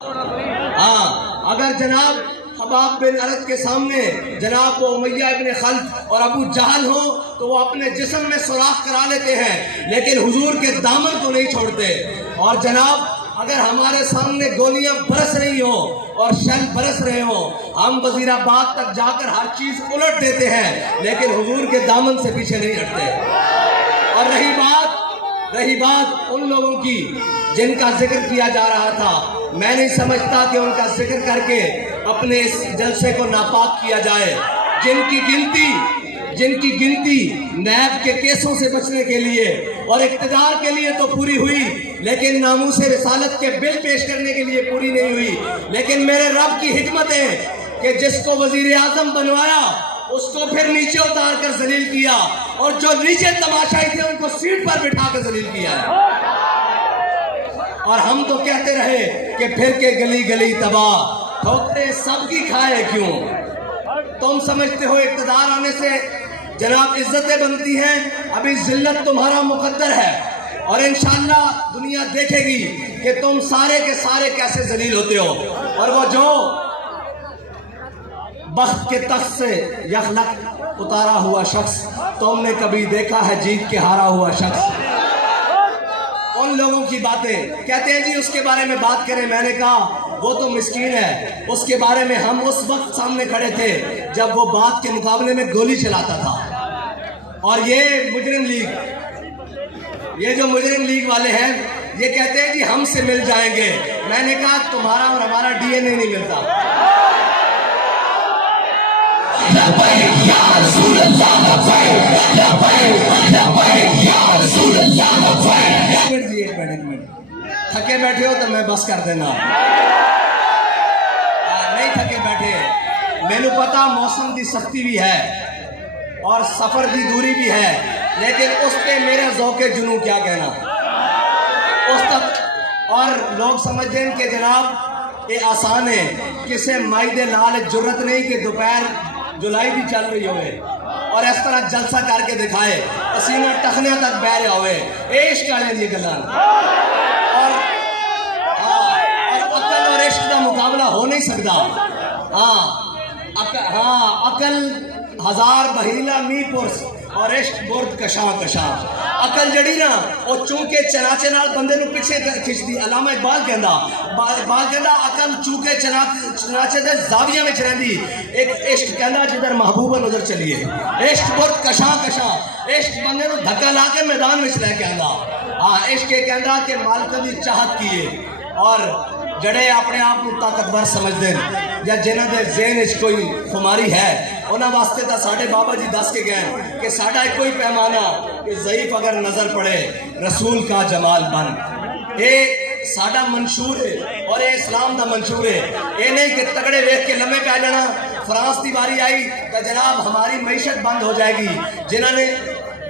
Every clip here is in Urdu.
ہاں اگر جناب حباب بن ارد کے سامنے جناب وہ امیہ ابن خلف اور ابو جہل ہو تو وہ اپنے جسم میں سوراخ کرا لیتے ہیں، لیکن حضور کے دامن کو نہیں چھوڑتے۔ اور جناب اگر ہمارے سامنے گولیاں برس رہی ہوں اور شل برس رہے ہوں، ہم وزیر آباد تک جا کر ہر چیز الٹ دیتے ہیں، لیکن حضور کے دامن سے پیچھے نہیں ہٹتے۔ اور رہی بات ان لوگوں کی جن کا ذکر کیا جا رہا تھا، میں نہیں سمجھتا کہ ان کا ذکر کر کے اپنے اس جلسے کو ناپاک کیا جائے، جن کی گنتی نیب کے کیسوں سے بچنے کے لیے اور اقتدار کے لیے تو پوری ہوئی، لیکن ناموس رسالت کے بل پیش کرنے کے لیے پوری نہیں ہوئی۔ لیکن میرے رب کی حکمت ہے کہ جس کو وزیر اعظم بنوایا اس کو پھر نیچے اتار کر ذلیل کیا، اور جو نیچے تماشائی تھے ان کو سیٹ پر بٹھا کر ذلیل کیا ہے۔ اور ہم تو کہتے رہے کہ پھر کے گلی گلی تباہ، ٹھوکریں سب کی کھائے کیوں۔ تم سمجھتے ہو اقتدار آنے سے جناب عزتیں بنتی ہیں، ابھی ذلت تمہارا مقدر ہے، اور انشاءاللہ دنیا دیکھے گی کہ تم سارے کے سارے کیسے ذلیل ہوتے ہو۔ اور وہ جو بخت کے تخت سے یخلق اتارا ہوا شخص تم نے کبھی دیکھا ہے جیت کے ہارا ہوا شخص؟ ان لوگوں کی باتیں کہتے ہیں جی اس کے بارے میں بات کریں، میں نے کہا وہ تو مسکین ہے، اس کے بارے میں ہم اس وقت سامنے کھڑے تھے جب وہ بات کے مقابلے میں گولی چلاتا تھا۔ اور یہ جو مجرم لیگ والے ہیں یہ کہتے ہیں جی ہم سے مل جائیں گے، میں نے کہا تمہارا اور ہمارا ڈی این اے نہیں ملتا۔ ایک منٹ تھکے بیٹھے ہو تو میں بس کر دینا، نہیں تھکے بیٹھے، میں نے پتا موسم دی سختی بھی ہے اور سفر دی دوری بھی ہے، لیکن اس پہ میرا ذوق جنوں کیا کہنا اس تک۔ اور لوگ سمجھتے ہیں کہ جناب یہ آسان ہے، کسے مائدے لال جرت نہیں کہ دوپہر جولائی بھی چل رہی ہوئے اور اس طرح جلسہ کر کے دکھائے، پسینہ ٹخنے تک بہ رہا ہوئے، عشق والے یہ گلان۔ اور عقل اور عشق کا مقابلہ ہو نہیں سکتا۔ عقل ہزار بحیلہ می پرس اور عشق برد کشاں کشاں۔ عقل جڑی نا وہ چونکہ چناچے نال بندے نو پیچھے کھچ دی، علامہ اقبال کہندا عقل چونکہ چناچے دے زاویہ میں رہندی، ایک عشق کہندا جدھر محبوبہ نظر چلیے۔ عشق برد کشاں کشاں، عشق بندے نو دھکا لا کے میدان میں لے کے آندا۔ عشق یہ کہندا کہ مالک دی چاہت کیے، اور جڑے اپنے آپ کو طاقتور سمجھتے ہیں یا جنہاں دے ذہن وچ کوئی خماری ہے، انہاں واسطے تا ساڈے بابا جی دس کے گئے کہ ساڈا کوئی پیمانہ کہ ضعیف اگر نظر پڑے رسول کا جمال بن۔ اے ساڈا منشور ہے اور اے اسلام دا منشور ہے، اے نہیں کہ تگڑے دیکھ کے لمحے پہ جانا۔ فرانس دی باری آئی کہ جناب ہماری معیشت بند ہو جائے گی، جنہاں نے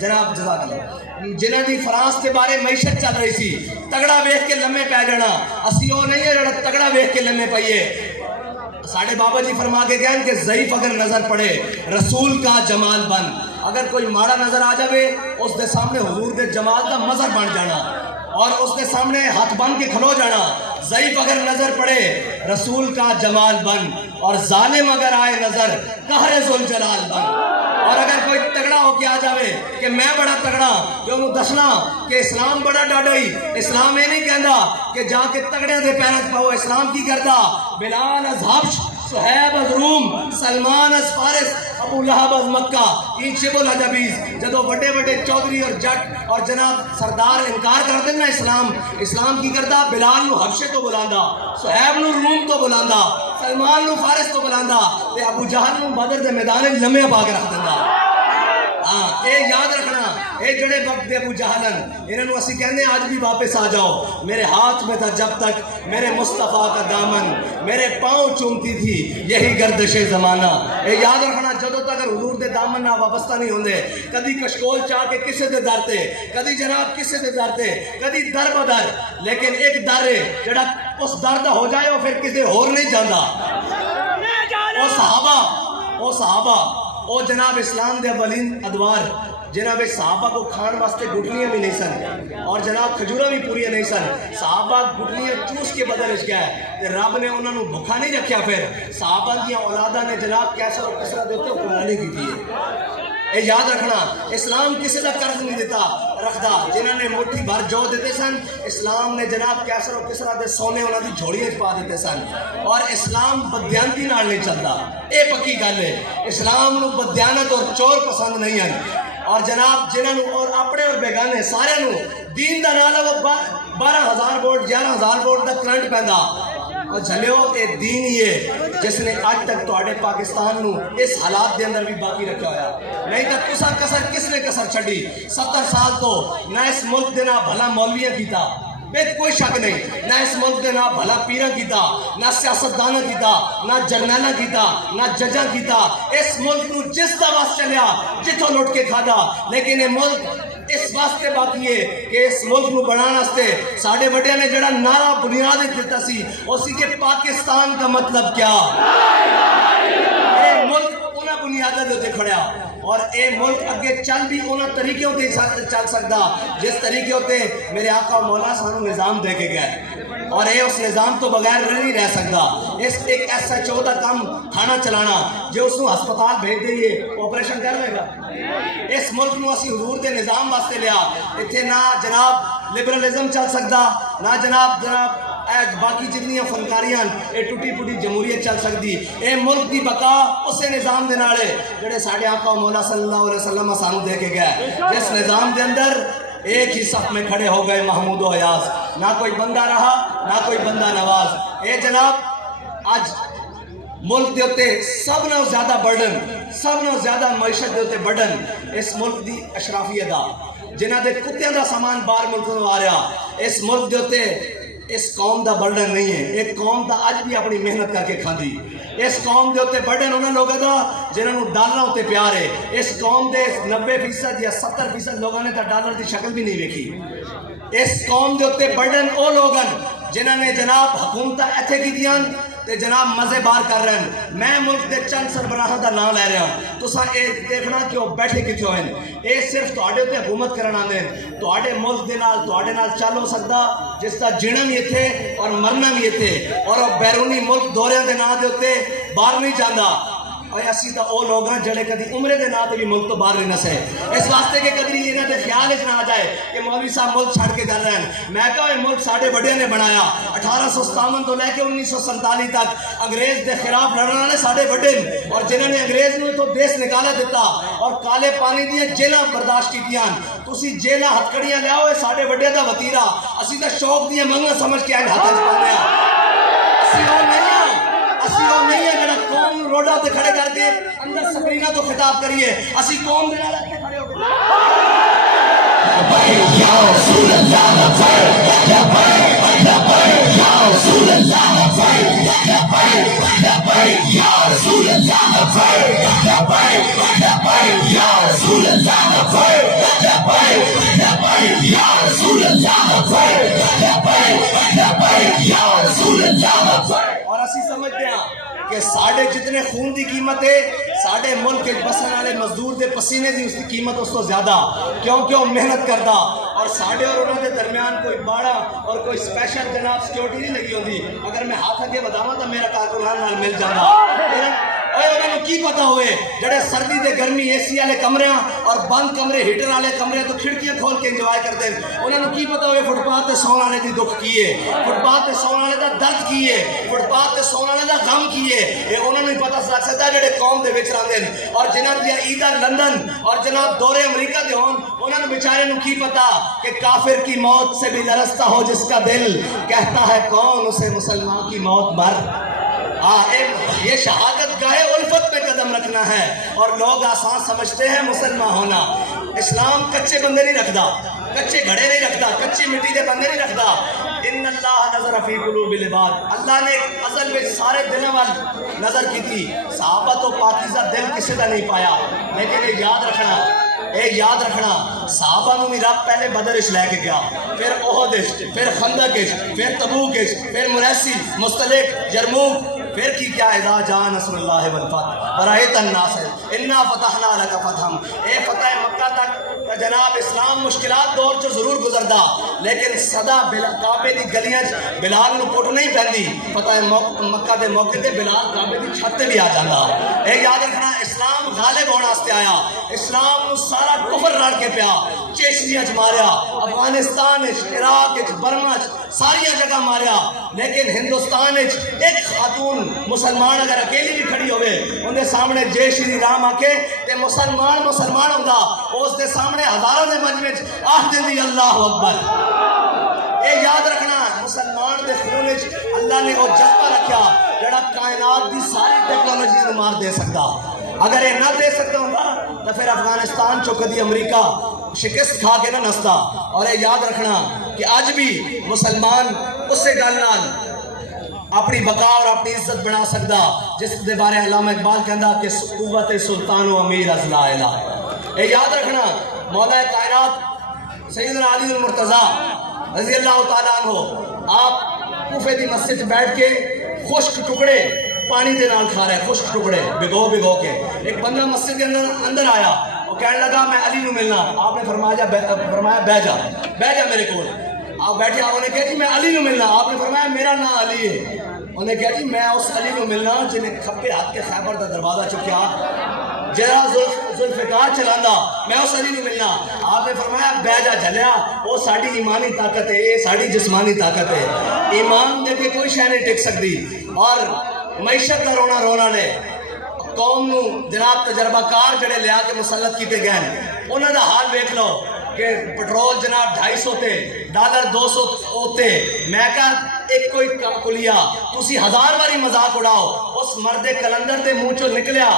جناب جزاک اللہ جنہاں دی فرانس کے بارے معیشت چل رہی سی، تگڑا ویکھ کے لمحے پہ جانا، اسی وہ نہیں ہے جڑا تگڑا ویکھ کے لمحے پئیے۔ ساڑھے بابا جی فرما کے گئے کہ ضعیف اگر نظر پڑے رسول کا جمال بن۔ اگر کوئی ماڑا نظر آ جاوے اس دے سامنے حضور دے جمال دا مظہر بن جانا اور اس دے سامنے ہاتھ بن کے کھلو جانا۔ ضعیف اگر نظر پڑے رسول کا جمال بن، اور ظالم اگر آئے نظر قہر ذوالجلال بن۔ اور اگر کوئی تگڑا ہو کے آ جاوے کہ میں بڑا تگڑا، جو انہوں دسنا کہ اسلام بڑا ڈاڈوئی، اسلام یہ نہیں کہندا کہ جا کے تگڑے دے پیرت پاؤ۔ اسلام کی کردا بلال از حبش، صہیب از روم، سلمان از فارس، ابو لہب از مکہ، این شب الحجبیز۔ جدو بڑے بڑے چودھری اور جٹ اور جناب سردار انکار کر دینا اسلام کی کردا بلال نو حبشے تو بلاندا، صہیب نو روم تو بلاندا، سلمان نو فارس تو بلاندا، تے ابو جہل نو بدر دے میدان لمحے پا کے رکھ دینا۔ اے یاد رکھنا، اے جڑے وقت دے ابو جہلن انہوں اسی کہنے آج بھی واپس آ جاؤ۔ میرے ہاتھ میں تھا جب تک میرے مصطفیٰ کا دامن، میرے پاؤں چومتی تھی یہی گردش زمانہ۔ اے یاد رکھنا جدو تک حضور دے دامن نہ وابستہ نہیں ہوندے، کدی کشکول چاہ کے کسے دے درتے، کدی جناب کسے دے درتے، کدی در بدر، لیکن ایک در ہے جڑا اس در دا ہو جائے وہ پھر کسے اور نہیں جاندہ۔ او صحابہ او جناب اسلام دے اولین ادوار جنہاں میں صحابہ کو کھان واسطے گٹلیاں بھی نہیں سن اور جناب کھجورا بھی پوری نہیں سن. صحابہ گٹلیاں چوس کے بدل اچ گیا ہے تے رب نے انہوں نے بھکھا نہیں رکھیا. پھر صحابہ دیا اولادہ نے جناب کیسر اور کسرا دیتے حکمرانی کی تھی. اے یاد رکھنا اسلام کسی کا قرض نہیں دیتا رکھدا. جنہاں نے مٹھی بھر جو دیتے سن اسلام نے جناب کیسر اور کسرا دے سونے انہاں دی جھوڑیاں پا دیتے سن. اور اسلام بدیانتی نال نہیں چلتا. اے پکی گل ہے. اسلام نو بدیانت اور چور پسند نہیں ہیں. اور جناب جنہوں اور اپنے اور بیگانے سارے نو دین دا نال وہ 12,000 وولٹ 11,000 وولٹ دا کرنٹ پیندا اور جھلیو اے دین ہی ہے جس نے آج تک توڑے پاکستان نو اس حالات دے اندر بھی باقی رکھا ہویا. نہیں تو کسا کسر کس نے کسر چھڑی 70 سال تو نہ اس ملک دے نہ بھلا مولویاں کیتا بیت کوئی شک نہیں. نہ اس ملک دے نہ بھلا پیرا کیتا نہ سیاستدانہ کیتا نہ جرنیلہ کیتا نہ ججہ کیتا. اس ملک نو جس دا واس چلیا جتوں لوٹ کے کھادا. لیکن یہ ملک اس واسطے باقی ہے کہ اس ملک نو بنانا واسطے ساڑھے بڑے نے جڑا نعرہ بنیاد دیتا سی اسی کے پاکستان کا مطلب کیا. اے ملک انہاں بنیادہ دیتے کھڑیا اور اے ملک اگے چل بھی انہاں طریقے ہوتے چل سکتا جس طریقے ہوتے میرے آقا مولا سانو نظام دے کے گئے. اور اے اس نظام تو بغیر نہیں رہ سکتا. اس ایک ایسا 14 کام کھانا چلانا جو اس نو ہسپتال بھیج دئیے آپریشن کر لے گا. اس ملک نو اسی حضور دے نظام واسطے لیا. اتھے نہ جناب لبرلزم چل سکتا نہ جناب باقی جتنی فنکاریاں اے ٹوٹی پھوٹی جمہوریت چل سکتی. اے ملک دی بقا اسے نظام دے نالے جڑے ساڑھے آقا مولا صلی اللہ علیہ وسلم سانو دے کے گئے. جس نظام دے اندر ایک ہی صف میں کھڑے ہو گئے محمود و ایاز. نہ کوئی بندہ رہا نہ کوئی بندہ نواز. اے جناب آج ملک دے ہوتے سب نہ زیادہ برڈن سب نہ زیادہ معیشت دے ہوتے برڈن اس ملک دی اشرافیہ دا جنہ دے کتیاں دا سامان باہر ملک نو آ رہا. اس ملک دے ہوتے اس قوم دا برڈن نہیں ہے. ایک قوم دا آج بھی اپنی محنت کر کے کھاندی. اس قوم دے ہوتے برڈن انہوں لوگوں دا جنہوں ڈالر ہوتے پیار ہے. اس قوم دے 90% یا 70% لوگوں نے تا ڈالر دی شکل بھی نہیں دیکھی. اس قوم دے ہوتے برڈن او لوگن جنہوں نے جناب حکومتہ ایتھے کی دیاں تے جناب مزے بار کر رہے ہیں. میں ملک دے چند سربراہاں دا نام لے رہا ہوں. تو اے دیکھنا کہ وہ بیٹھے کتھوں ہیں. اے صرف تواڈے تے حکومت کرنا آندے ہیں. تواڈے ملک دے نال تواڈے نال چل ہو سکدا جس دا جینا بھی اتھے اور مرنا بھی اتھے. اور وہ بیرونی ملک دوریاں دے نام دے ہوتے باہر نہیں جاندا. اور اسی تا او لوگ ہیں جڑے کدی عمرے دے نام تے بھی ملک تو باہر نہیں نسے. اس واسطے کہ کدی انہاں دے خیال وچ نہ آ جائے کہ مولوی صاحب ملک چھڑ کے چل رہے ہیں. میں کہا یہ ملک ساڈے بڑے نے بنایا. 1857 تو لے کے 1947 تک انگریز دے خلاف لڑن والے ساڈے بڑے ہیں اور جنہوں نے انگریز نو تو دیس نکالا دیتا اور کالے پانی دیاں جیلاں برداشت کیتیاں. تسی جیلاں ہتھکڑیاں لے آؤ ساڈے بڑے دا وتیرا. اسی تے شوق دیاں منگاں سمجھ کے آئے ہاتھ وچ پاندے ہاں. اسی وہ نہیں ہے جڑا قوم روڈا تے کھڑے کر کے اندر سکرینہ تو خطاب کریے. اسی قوم دے نال اتے کھڑے ہو گئے. یا رسول اللہ لبیک لبیک یا رسول اللہ لبیک لبیک یا رسول اللہ لبیک لبیک لبیک یا رسول اللہ لبیک لبیک لبیک یا رسول اللہ لبیک لبیک لبیک یا رسول اللہ لبیک. اور اسی سمجھتے ہیں کہ ساڑھے جتنے خون دی قیمت ہے ساڑھے ملک کے بسن والے مزدور دے پسینے دی اس کی قیمت اس کو زیادہ کیونکہ وہ محنت کرتا. اور ساڑھے اور انہوں دے درمیان کوئی باڑا اور کوئی سپیشل جناب سیکیورٹی نہیں لگی ہوتی. اگر میں ہاتھ اگے بداواں تو میرا کارکنان نال مل جانا. اے انہوں نے کی پتہ ہوئے جڑے سردی دے گرمی اے سی والے کمرے اور بند کمرے ہیٹر والے کمرے تو کھڑکیاں کھول کے انجوائے کرتے ہیں. انہوں نے کی پتہ ہوئے فٹ پاتھ تے سون والے دی دکھ کیے فٹ پاتھ تے سون والے دا درد کیے فٹ پاتھ تے سون والے دا غم کیے. اے انہوں نے پتہ رکھ سکتا جڑے قوم دے وچ رہندے ہیں اور جنہاں دی عیداں لندن اور جناب دورے امریکہ دے ہون انہوں نے بیچارے نو کی پتہ کہ کافر کی موت سے بھی لرزتا ہو جس کا دل کہتا ہے کون اسے مسلمان کی موت مر. یہ شہادت گاہ الفت پہ قدم رکھنا ہے اور لوگ آسان سمجھتے ہیں مسلمان ہونا. اسلام کچے بندے نہیں رکھتا کچے گھڑے نہیں رکھتا کچی مٹی دے بندے نہیں رکھتا. ان اللہ نظر فی قلوب العباد. اللہ نے ازل میں سارے دلوں وال نظر کی تھی. صحابہ تو پاکیزہ دل کسی کا نہیں پایا. لیکن یہ یاد رکھنا صحابہ نو بھی رب پہلے بدر اچ لے کے گیا پھر احد اچ پھر خندق اچ پھر تبوک اچ پھر مریسی مستلق جرموک پھر کی کیا اذا جاء نصر اللہ والفتح ورأیت الناس انا فتحنا لک فتحا، اے فتح مکہ تک جناب اسلام مشکلات دور چ ضرور گزردا لیکن صدا کعبے دی گلیاں بلال نو کوٹ نہیں پہندی، فتح مکہ دے موقع تے بلال کعبے دی چھت تے بھی آ جاندا۔ اے یاد رکھنا اسلام غالب ہونے واسطے آیا، اسلام نو سارا کفر رڑ کے پیا، چیچنیا چ ماریا، افغانستان عراق برما ساری جگہ ماریا، لیکن ہندوستان ایک خاتون مسلمان اگر اکیلی بھی کھڑی ہوئے اندے سامنے جے شری رام آکے تے مسلمان ہوندہ اس دے سامنے ہزاروں دے مجمع آہ دی اللہ اکبر۔ اے یاد رکھنا مسلمان دے خون اللہ نے وہ جذبہ رکھیا جڑا کائنات دی ساری ٹیکنالوجی نو مار دے سکتا، اگر یہ نہ دے سکتا ہوں تو پھر افغانستان چو کدی امریکہ شکست کھا کے نہ نستا۔ اور یہ یاد رکھنا کہ آج بھی مسلمان اس سے گل نال اپنی بقا اور اپنی عزت بنا سکتا جس دے بارے علامہ اقبال کہندا کہ قوت سلطان و امیر از لا الہ۔ یہ یاد رکھنا مولا کائنات سیدنا علی المرتضیٰ رضی اللہ تعالیٰ عنہ آپ کوفے دی مسجد بیٹھ کے خشک ٹکڑے پانی دے نال کھا رہے، خشک ٹکڑے بھگو کے۔ ایک بندہ مسجد کے اندر آیا اور کہنے لگا میں علی نو ملنا، آپ نے فرمایا بہ جا میرے کول۔ آپ بیٹھے، آپ نے کہا جی میں علی نو ملنا، آپ نے فرمایا میرا نام علی ہے۔ انہوں نے کہا جی میں اس علی نو ملنا جنہیں کھپے ہاتھ کے خیبر دا دروازہ چکیا، جرا ذوالفقار چلاندا، میں اس علی نو ملنا۔ آپ نے فرمایا بہ جا جھلیا، وہ ساڑی ایمانی طاقت ہے، یہ ساڑی جسمانی طاقت ہے، ایمان دے کے کوئی شے نہیں ٹک سکتی۔ اور معیشت کا رونا لے قوم نو جناب تجربہ کار جڑے لیا کے مسلط کیتے گئے انہوں دا حال دیکھ لو کہ پٹرول جناب 250 تے ڈالر 200 ہوتے، میں کہا ایک کوئی کلیا تسی 1000 باری مذاق اڑاؤ، اس مرد کلندر دے منہ چو نکلیا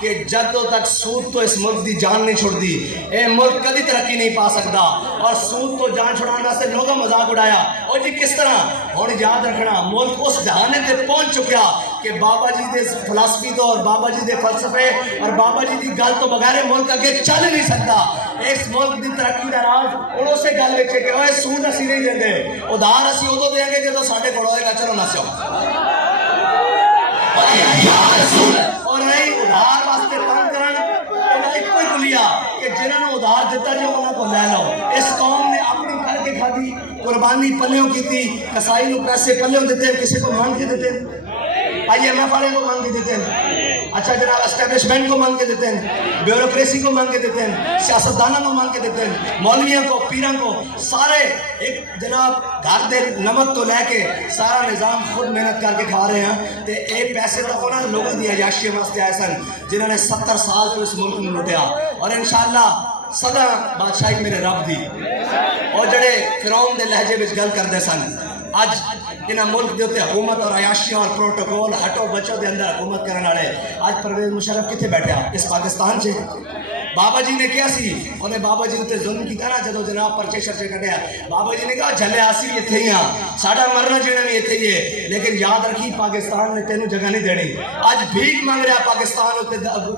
کہ جدوں تک سود تو اس ملک دی جان نہیں چھوڑ دی اے ملک کدی ترقی نہیں پا سکتا۔ اور سود تو جان چھڑانا سے لوگوں مذاق اڑایا، اور جی کس طرح اور یاد رکھنا ملک اس جہانے تے پہنچ چکیا کہ بابا جی دے فلسفی تو اور بابا جی دے فلسفے اور بابا جی دی گل تو بغیر ملک اگے چل نہیں سکتا۔ اس ملک دی ترقی دا راز انہوں سے گل وچے کہ اوے سود اسی نہیں دیندے، ادھار اسی ادو دیں گے جدوں ساڈے کول ہوئے گا، چلو نسو اور نہیں ادھار واسطے تنگ کرن انہاں ایک کوئی کلیا کہ جنہاں نے ادھار دیتا جو انہاں کو لے لو۔ اس قوم نے اپنی کر کے کھادی، قربانی پلیوں کی تھی، کسائی نو پیسے پلیوں دیتے، کسی کو مانگ کے دیتے، IMF والے کو مانگ کے دیتے ہیں، اچھا جناب اسٹیبلشمنٹ کو مانگ کے دیتے ہیں، بیوروکریسی کو مانگ کے دیتے ہیں، سیاستدانوں کو مانگ کے دیتے ہیں، مولویوں کو، پیراں کو، سارے ایک جناب گھر دے نمک تو لے کے سارا نظام خود محنت کر کے کھا رہے ہیں۔ تے اے پیسے تو انہوں نے لوگوں دی عیاشی واسطے آئے سن جنہوں نے 70 سال تو اس ملک میں لٹیا، اور انشاءاللہ سدا بادشاہی میرے رب دی۔ اور جڑے فرعون دے لہجے وچ گل کردے سن اج انہاں ملک دے اوتے حکومت اور عیاشیاں اور پروٹوکول ہٹو بچو دے اندر حکومت کرنے والے اج پرویز مشرف کتنے بیٹھا اس پاکستان سے۔ بابا جی نے کیا سی انہیں بابا جی اتنے ظلم کیتا نا جدو جناب پرچے شرچے کٹیا، بابا جی نے کہا جھلے آسی اتنے ہی ہاں، ساڈا مرنا جینا بھی اتنے ہی ہے، لیکن یاد رکھی پاکستان نے تینوں جگہ نہیں دینی۔ اج بھیک مانگ رہا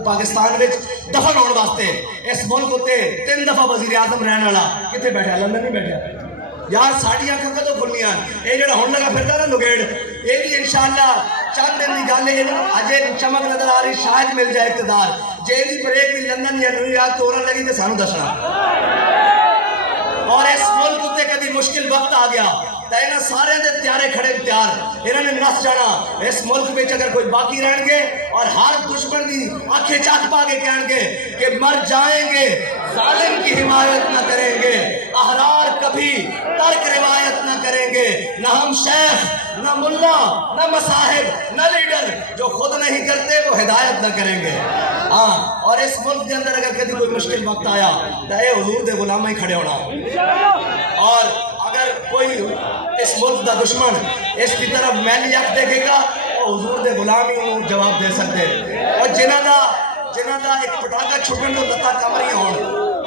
پاکستان وچ دفن ہونے واسطے، اس ملک اتنے 3 دفعہ وزیر اعظم رہنے والا کتنے بیٹھا، لندن نہیں بیٹھا۔ یار ساڑی آنکھاں کدوں کھلنیاں، اے جڑا ہن لگا پھردا نا لگیڑ، اے بھی انشاءاللہ چند دن دی گل ہے، اجے چمک نظر آ رہی شاید مل جائے اقتدار، جے دی بریک بھی لندن یا نیو یارک تو لگی تے سانو دسنا۔ اور اس ملک تے کدی مشکل وقت آ گیا تے انہاں سارے دے تیارے کھڑے تیار، انہوں نے نس جانا اس ملک میں اگر کوئی باقی رہن گے اور ہر دشمن دی آنکھیں چاک پا کے کہیں گے کہ مر جائیں گے، ظالم کی حمایت نہ کریں گے، احرار کبھی ترک روایت نہ کریں گے، نہ ہم شیخ نہ ملا نہ مصاحب نہ لیڈر، جو خود نہیں کرتے وہ ہدایت نہ کریں گے۔ ہاں، اور اس ملک کے اندر اگر کبھی کوئی مشکل وقت آیا تو اے حضور دے غلام ہی کھڑے ہونا، اور اگر کوئی اس ملک دا دشمن اس کی طرف میلی اکھ دیکھے گا وہ حضور دے غلام ہی انہوں جواب دے سکتے، اور جنہ دا ایک پٹاکا چھٹن تو لتا کمری ہون،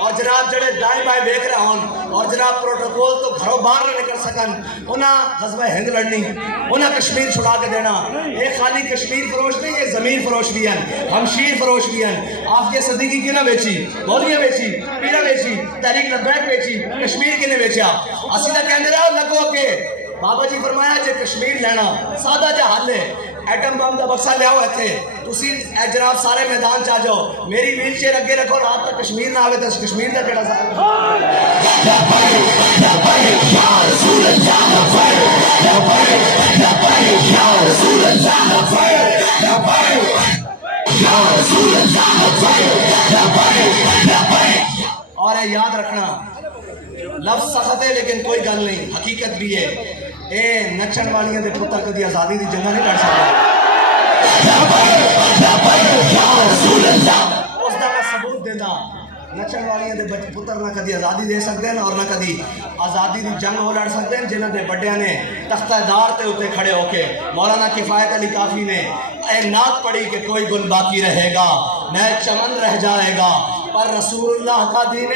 اور جناب جڑے دائیں بائیں دیکھ رہے ہون، اور جناب پروٹوکول تو گھروں باہر نہ نکل سکن، انہاں غزوہ ہند لڑنی، انہاں کشمیر چھڑا کے دینا۔ یہ خالی کشمیر فروش نہیں، یہ ضمیر فروش بھی ہیں، ہمشیر فروش بھی ہیں۔ آپ یہ صدیقی کی نہ بیچی، گولیاں بیچی، پیرا بیچی، تحریک لبیک بیچی، کشمیر کی نے بیچا۔ اسی دا کہندے رہا لگو کے بابا جی فرمایا جے کشمیر لینا سادہ جا حل ہے، ایٹم بم کا بکسا لیا ہوا تھے تسی اے جناب سارے میدان چاہ جاؤ میری ویل چیئر اگے رکھو رات تک کشمیر نہ آوے تو کشمیر کا کیڑا سا اور یاد رکھنا لفظ سخت ہے لیکن کوئی گل نہیں حقیقت بھی ہے اے نچن والیاں دے پتر کدی آزادی دی جنگ نہیں لڑ سکتے اس دا میں ثبوت دینا نچن والیاں دے پتر نہ کدی آزادی دے سکتے ہیں اور نہ کدی آزادی دی جنگ ہو لڑ سکتے ہیں جنہاں دے بڑیاں نے تختہ دار تے اوتے کھڑے ہو کے مولانا کفایت علی کافی نے اے نعت پڑھی کہ کوئی گل باقی رہے گا نہ چمن رہ جائے گا پر رسول اللہ کا دین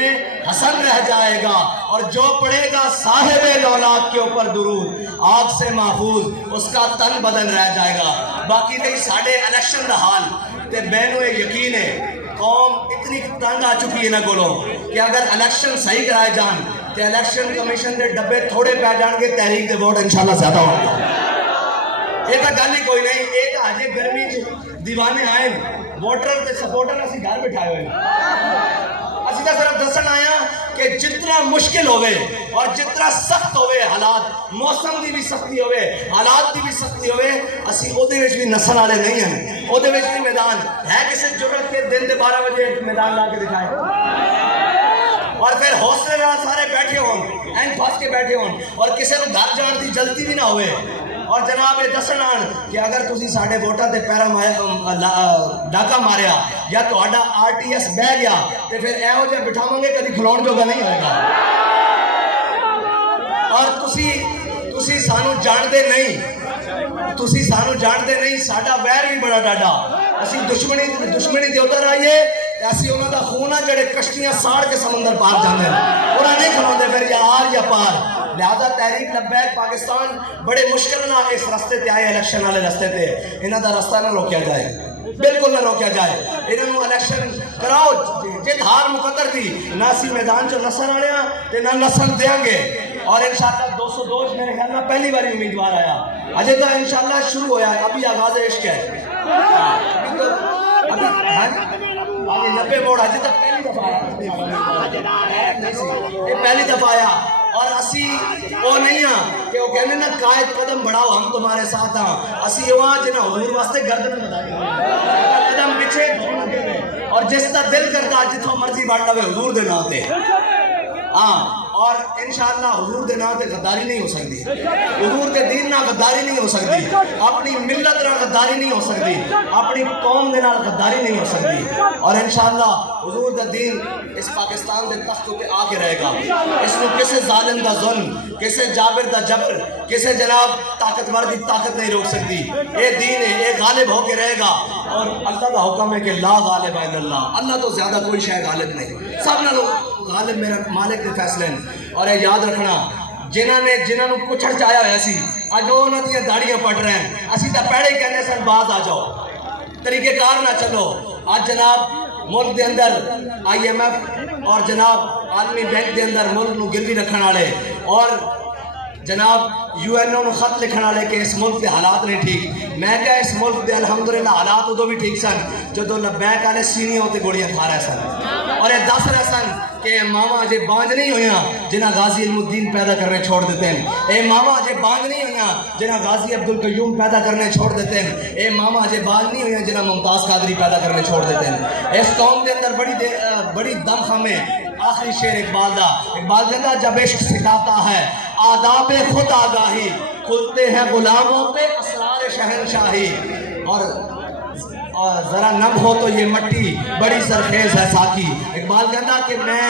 حسن رہ جائے گا اور جو پڑھے گا صاحب دولات کے اوپر درود آگ سے محفوظ اس کا تن بدن رہ جائے گا باقی نہیں ساڑھے الیکشن دا حال تے بینو یقین ہے قوم اتنی تنگ آ چکی ہے نہ گولوں کہ اگر الیکشن صحیح کرائے جان تے الیکشن کمیشن دے ڈبے تھوڑے پہ جان گے تحریک دے ووٹ انشاءاللہ زیادہ ہوں گے یہ تو گل ہی کوئی نہیں ایک آجے گرمی دیوانے آئے ووٹر تے سپورٹر اسی گھر بٹھائے ہوئے اسی کا صرف دسن آیا کہ جتنا مشکل ہوئے اور جتنا سخت ہوئے حالات موسم دی بھی سختی ہوئے حالات دی بھی سختی ہوئے اسی او دے وچ بھی نسل والے نہیں ہیں او دے وچ بھی میدان ہے کسی جرت کے دن دے 12 بجے میدان لا کے دکھائے اور پھر حوصلے نال سارے بیٹھے ہون این پھنس کے بیٹھے ہون اور کسی کو گھر جان دی جلدی بھی نہ ہوئے اور جناب یہ دسن آن کہ اگر تسی ساڑھے ووٹاں تے پیرا ڈاکا ماریا یا تو آڈا آر ٹی ایس بہ گیا تے پھر اے ہو جائے بٹھاؤں گے کدھی کھلون جو گا نہیں ہوئے گا اور تسی سانو جاندے نہیں ساڑھا ویر بھی بڑا ڈاڈا اسی دشمنی دے ادھر آئیے ایسی انہوں دا خونہ جڑے کشتیاں ساڑ کے سمندر پار جاندے انہوں نہیں کھلون دے پھر یا آر یا پار لہذا تحریک لبیک پاکستان بڑے مشکل نہ اس رستے تے آئے الیکشن والے رستے تے انہاں دا رستہ نہ روکیا جائے بالکل نہ روکیا جائے انہوں الیکشن کراؤ جت ہار مقدر تھی نہ اسی میدان جو نسل آنے تے نہ نسل دیں گے اور انشاءاللہ 202 میرے خیال میں پہلی باری امیدوار آیا اجے تو انشاءاللہ شروع ہویا ہے ابھی آغاز عشق ہے ابھی 90 موڑ اجے تک پہلی دفعہ آیا یہ پہلی دفعہ آیا اور اسی وہ نہیں ہاں کہ وہ کہنے نا قائد قدم بڑھاؤ ہم تمہارے ساتھ ہاں اسی وہاں جنہ حضور واسطے گردن بڑھائے قدم پیچھے اور جس کا دل کرتا جتوں مرضی بڑھ لوے حضور دے نام تے ہاں اور انشاءاللہ حضور دے نام تے غداری نہیں ہو سکتی حضور دے دین نہ غداری نہیں ہو سکتی اپنی ملت نہ غداری نہیں ہو سکتی اپنی قوم دے نال غداری نہیں ہو سکتی اور انشاءاللہ حضور دے دین اس پاکستان دے تخت تے آ کے رہے گا اس کو کسے ظالم دا ظلم کسے جابر دا جبر کسے جناب طاقتور دی طاقت نہیں روک سکتی یہ دین ہے یہ غالب ہو کے رہے گا اور اللہ کا حکم ہے کہ لا غالب الا اللہ اللہ تو زیادہ کوئی شے غالب نہیں سب نالوں غالب میرا مالک دے فیصلے اور یہ یاد رکھنا جنہاں نو کچھڑ چایا ہویا سی اج وہ انہاں دی داڑیاں پڑ رہے ہیں اسی تا پہلے ہی کہنے سن باز آ جاؤ طریقہ کار نہ چلو آج جناب ملک دے اندر آئی ایم ایف اور جناب عالمی بینک دے اندر ملک نو گروی رکھن والے اور جناب یو این او نو خط لکھن والے کہ اس ملک کے حالات نہیں ٹھیک میں کہا اس ملک دے الحمدللہ حالات ادو بھی ٹھیک سن جدو لبیک والے سینیوں تے گولیاں کھا رہے سن اور یہ دس رہے سن کہ ماما اجے بانج نہیں ہویا جنہ غازی علم الدین پیدا کرنے چھوڑ دیتے ہیں اے ماما اجے بانج نہیں ہویا جنہ غازی عبدالقیوم پیدا کرنے چھوڑ دیتے ہیں اے ماما اجے بانج نہیں ہویا جنہ ممتاز قادری پیدا کرنے چھوڑ دیتے ہیں اس قوم کے اندر بڑی دم خم ہے آخری شعر اقبال کہتا جب عشق سکھاتا ہے آداب خود آگاہی کھلتے ہیں غلاموں پہ اسرار شہنشاہی اور ذرا نم ہو تو یہ مٹی بڑی سرخیز ہے ساکی اقبال کہتا کہ میں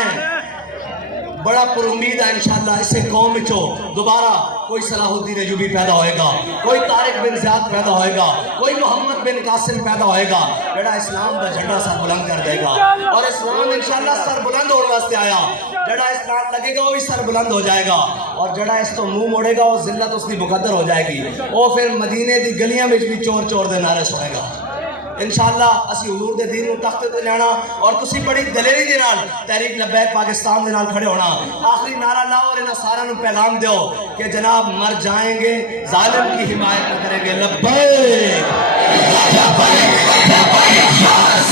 بڑا پر امید ہے انشاءاللہ اسے قوم چو دوبارہ کوئی صلاح الدین ایوبی پیدا ہوئے گا کوئی طارق بن زیاد پیدا ہوئے گا کوئی محمد بن قاسم پیدا ہوئے گا جڑا اسلام دا جھنڈا سر بلند کر دے گا اور اسلام انشاءاللہ سر بلند ہونے واسطے آیا جڑا اسلام لگے گا وہی سر بلند ہو جائے گا اور جڑا اس تو منہ موڑے گا وہ ذلت اس کی مقدر ہو جائے گی وہ پھر مدینے دی گلیاں میں بھی چور چور دے نعرے سنے گا انشاءاللہ اسی حضور دے دین نو تخت تے لینا اور تسی بڑی دلیری دے نال تحریک لبیک پاکستان دے نال کھڑے ہونا. آخری نعرہ لاؤ اور انہاں سارا نو پیغام دیو کہ جناب مر جائیں گے ظالم کی حمایت نہ کریں گے. لبیک